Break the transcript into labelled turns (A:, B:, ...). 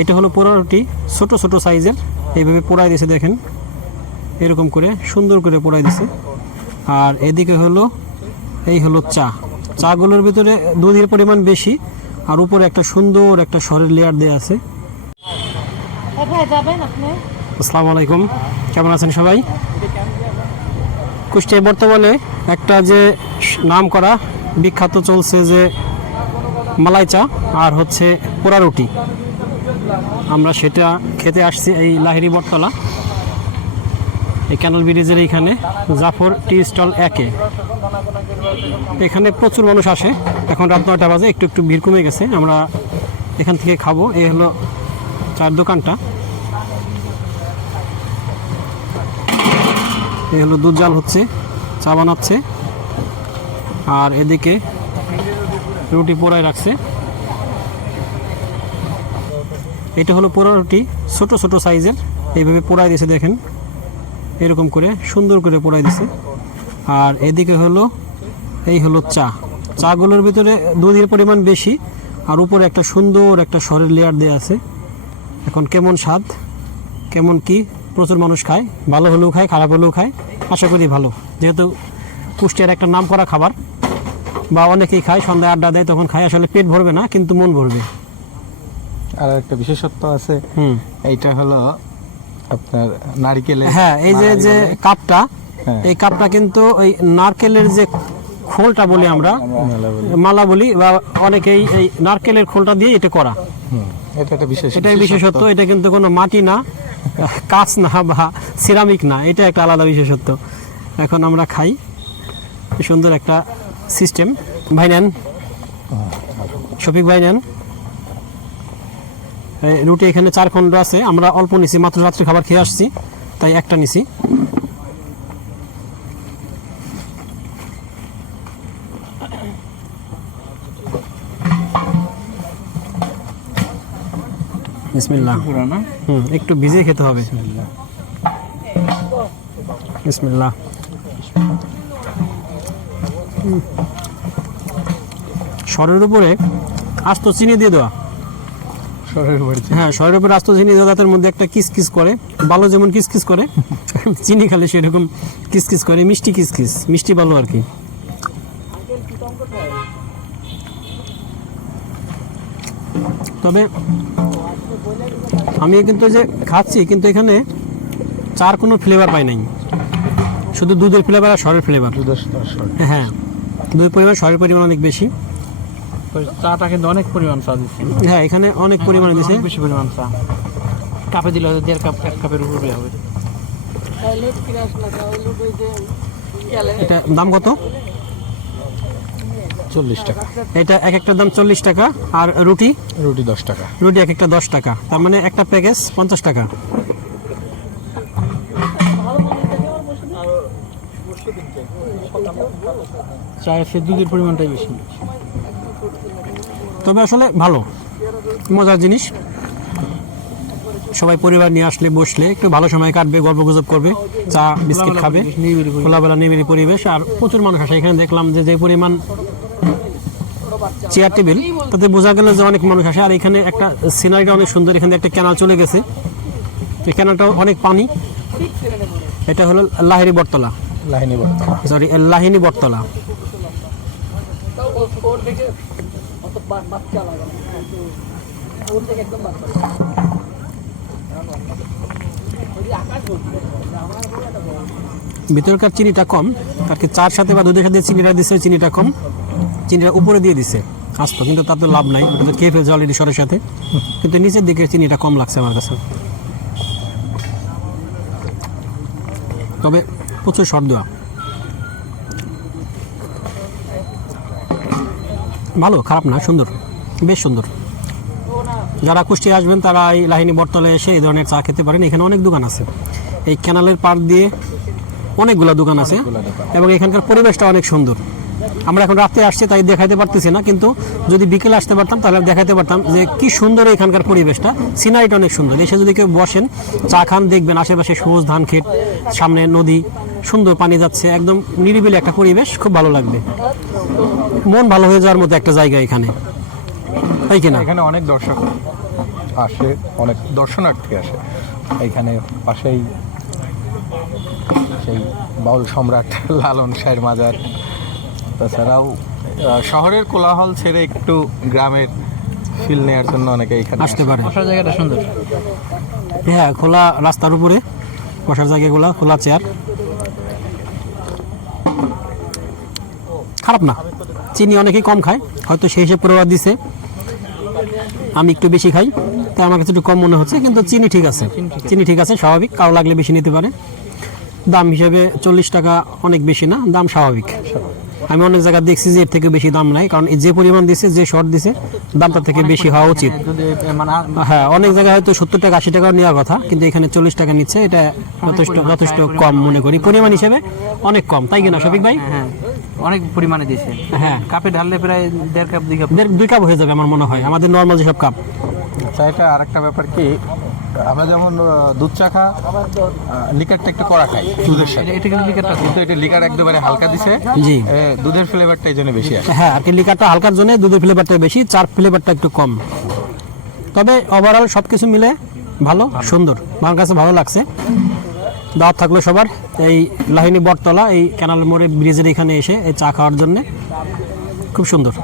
A: এটা হলো পোড়া রুটি ছোট ছোট সাইজের। এইভাবে পোড়াই দিয়েছে দেখেন। এরকম করে সুন্দর করে পোড়াই দিছে। আর এদিকে হলো এই হলো চা। চাগুলোর ভিতরে দুধের পরিমাণ বেশি আর উপরে একটা সুন্দর একটা সরের লেয়ার দেওয়া আছে। আসসালামু আলাইকুম। কেমন আছেন সবাই? কুষ্টিয়ায় বর্তমানে একটা যে নাম করা বিখ্যাত চলছে যে মালাই চা আর হচ্ছে পোড়া রুটি আমরা সেটা খেতে আসছি এই লাহিরি বটতলা। এই ক্যানাল ব্রিজের এইখানে, জাফর টি স্টল একে। এখানে প্রচুর মানুষ আসে। এখন রাত নয়টা বাজে, একটু একটু ভিড় কমে গেছে। আমরা এখান থেকে খাব। এই হলো চার দোকানটা। এই হলো দুধ জাল হচ্ছে, চা বানাচ্ছে। আর এদিকে রুটি পোড়ায় রাখছে। এটা হলো পোড়া রুটি ছোট ছোট সাইজের। এইভাবে পোড়ায় দিয়েছে দেখেন। এরকম করে, সুন্দর করে পোড়ায় দিছে। আর এদিকে হলো, এই হলো চা। চাগুলোর ভিতরে দুধের পরিমাণ বেশি, আর উপরে একটা সুন্দর একটা সরের লেয়ার দেওয়া আছে। এখন কেমন স্বাদ, কেমন কি, প্রচুর মানুষ খায়, ভালো হলেও খায়, খারাপ হলেও খায়, আশা করি ভালো। যেহেতু কুষ্টিয়ার একটা নাম করা খাবার, বা অনেকেই খায়, সন্ধ্যায় আড্ডা দেয়, তখন খায়, আসলে পেট ভরবে না, কিন্তু মন ভরবে।
B: আর একটা বিশেষত্ব আছে। এইটা হলো আপনার নারকেলের
A: হ্যাঁ এই যে যে কাপটা
B: হ্যাঁ।
A: এই কাপটা কিন্তু ওই নারকেলের যে খোলটা বলি আমরা
B: মালা বলি।
A: বা অনেকেই এই নারকেলের খোলটা দিয়ে এটা করা।
B: এটা একটা বিশেষ
A: এটাই বিশেষত্ব। এটা কিন্তু কোনো মাটি না কাঁচ না বা সিরামিক না এটা একটা আলাদা বিশেষত্ব। এখন আমরা খাই সুন্দর একটা সিস্টেম। ভাই নেন। শফিক ভাই নেন। রুটি এখানে চার খণ্ড আছে। আমরা অল্প নিছি মাত্র রাত্রি খাবার খেয়ে আসছি। তাই একটা নিছি। বিসমিল্লাহ। হুম একটু ভিজিয়ে খেতে হবে। বিসমিল্লাহ। সরের উপরে আস্ত চিনি দিয়ে দেওয়া। হ্যাঁ সরের উপরে আস্ত চিনি দেওয়া তার মধ্যে একটা কিসকিস করে। বালো যেমন কিসকিস করে চিনি খালে সেরকম কিসকিস করে মিষ্টি কিসকিস মিষ্টি বালো আর কি। তবে আমি কিন্তু যে খাচ্ছি কিন্তু এখানে চার কোনো ফ্লেভার পাই নাই। শুধু দুধের ফ্লেভার আর সরের ফ্লেভার
B: শহর।
A: হ্যাঁ দুধের পরিমাণ সরের পরিমাণ অনেক বেশি।
C: চাটা কিন্তু অনেক পরিমাণ চা দিচ্ছে
A: হ্যাঁ এখানে অনেক পরিমাণে দিছে।
C: বেশি পরিমাণ চা। কাপে দিলে হয়তো দেড় কাপ এক কাপের উপরে হবে।
A: এটা দাম কত?
B: চল্লিশ টাকা।
A: এটা এক একটা দাম চল্লিশ টাকা আর রুটি?
B: রুটি দশ টাকা।
A: রুটি এক একটা দশ টাকা তার মানে একটা প্যাকেজ পঞ্চাশ টাকা।
C: চায়ের সে দুধের পরিমাণটাই বেশি।
A: তবে আসলে ভালো মজার জিনিস। সবাই পরিবার নিয়ে আসলে বসলে একটু ভালো সময় কাটবে গল্প গুজব করবে চা বিস্কিট খাবে। খোলাবেলা নিবিড়ি পরিবেশ। আর প্রচুর মানুষ আসে। এখানে দেখলাম যে যে পরিমাণ চেয়ার টেবিল তাতে বোঝা গেল যে অনেক মানুষ আসে। আর এখানে একটা সিনারিটা অনেক সুন্দর। এখানে একটা ক্যানাল চলে গেছে। এই ক্যানালটাও অনেক পানি। এটা হলো লাহিনী বটতলা।
B: লাহিনী বর্তা
A: সরি লাহিনী বটতলা। ভিতরকার চিনিটা কম তার চার সাথে বা দুধের সাথে চিনিটা দিচ্ছে চিনিটা কম। চিনিটা উপরে দিয়ে দিছে, আস্ত, কিন্তু তার তো লাভ নাই, ওটা তো খেয়ে ফেলছে অলরেডি সরের সাথে। কিন্তু নিচের দিকে চিনিটা কম লাগছে আমার কাছে। তবে প্রচুর সর দেওয়া। ভালো খারাপ না সুন্দর বেশ সুন্দর। যারা কুষ্টি আসবেন তারা এই লাহিনী বটতলে এসে এই ধরনের চা খেতে পারেন। এখানে অনেক দোকান আছে। এই ক্যানালের পার দিয়ে অনেকগুলো দোকান আছে। এবং এখানকার পরিবেশটা অনেক সুন্দর। আমরা এখন রাত্রে আসছি, তাই দেখাইতে পারতেছি না, কিন্তু যদি বিকেলে আসতে পারতাম, তাহলে দেখাতে পারতাম যে কি সুন্দর এখানকার পরিবেশটা। সিনারিটা অনেক সুন্দর। এসে যদি কেউ বসেন, চা খান, দেখবেন আশেপাশে সবুজ ধান ক্ষেত, সামনে নদী, সুন্দর পানি যাচ্ছে, একদম নিরিবিলি একটা পরিবেশ, খুব ভালো লাগবে। মন ভালো হয়ে যাওয়ার মতো একটা জায়গা এখানে। তাই কিনা
B: এখানে অনেক দর্শক আসে, অনেক দর্শনার্থী আসে। এখানে পাশেই সেই বাউল সম্রাট লালন শাহের মাজার। তাছাড়াও শহরের কোলাহল ছেড়ে একটু গ্রামের ফিল নেওয়ার জন্য অনেকে এখানে
A: আসতে পারে।
C: বসার জায়গাটা সুন্দর।
A: হ্যাঁ খোলা রাস্তার উপরে বসার জায়গাগুলো খোলা চেয়ার খারাপ না। চিনি অনেকেই কম খায় হয়তো সেই হিসেবে পরিবার দিছে। আমি একটু বেশি খাই তাই আমার কাছে একটু কম মনে হচ্ছে কিন্তু চিনি ঠিক আছে। চিনি ঠিক আছে স্বাভাবিক। কারও লাগলে বেশি নিতে পারে। দাম হিসেবে চল্লিশ টাকা অনেক বেশি না দাম স্বাভাবিক। আমি অনেক জায়গায় দেখছি যে এর থেকে বেশি দাম নাই কারণ যে পরিমাণ দিছে যে শর্ট দিছে দামটা থেকে বেশি হওয়া উচিত।
C: মানে
A: হ্যাঁ অনেক জায়গায় হয়তো সত্তর টাকা আশি টাকা নেওয়ার কথা কিন্তু এখানে চল্লিশ টাকা নিচ্ছে এটা যথেষ্ট যথেষ্ট কম মনে করি। পরিমাণ হিসেবে অনেক কম তাই কিনা শফিক ভাই?
C: হ্যাঁ অনেক পরিমাণে দিয়েছে
A: হ্যাঁ।
C: কাপে ঢাললে প্রায় দেড় কাপ দুই কাপ।
A: দেড়- দুই কাপ হয়ে যাবে আমার মনে হয় আমাদের নর্মাল যেসব কাপ।
B: আচ্ছা এটা আরেকটা ব্যাপার কি? আমরা যেমন দুধ চা খা লিকারটা একটু কড়া খাই দুধের সাথে।
C: এটা কিন্তু লিকারটা
B: কিন্তু এটা লিকার একেবারে হালকা দিছে।
A: জি।
B: দুধের ফ্লেভারটা এই জন্য বেশি আসে
A: হ্যাঁ আর কি লিকারটা হালকার জন্য দুধের ফ্লেভারটা বেশি চার ফ্লেভারটা একটু কম। তবে ওভারঅল সব কিছু মিলে ভালো সুন্দর। আমার কাছে ভালো লাগছে। দাওয়াত থাকল সবার এই লাহিনী বটতলা এই ক্যানাল মোড়ে ব্রিজের এখানে এসে এই চা খাওয়ার জন্য। খুব সুন্দর।